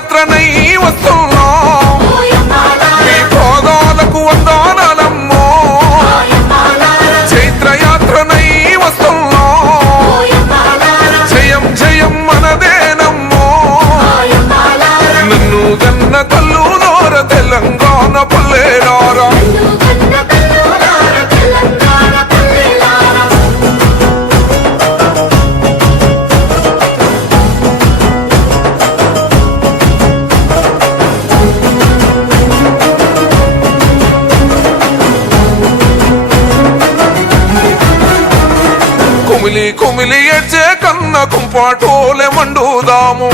చైత్రయాత్రనై వస్తున్నాం నీ పాదాలకు వందనాలమ్మో చైత్రయాత్రనై వస్తున్నాం జయం జయం మనదేనమ్మో నన్ను గన్న తల్లులోర తెలంగాణ పల్లెలారా కుమిలి కుమిలి ఏడ్చే కన్న కుంపాటోలే మండుదాము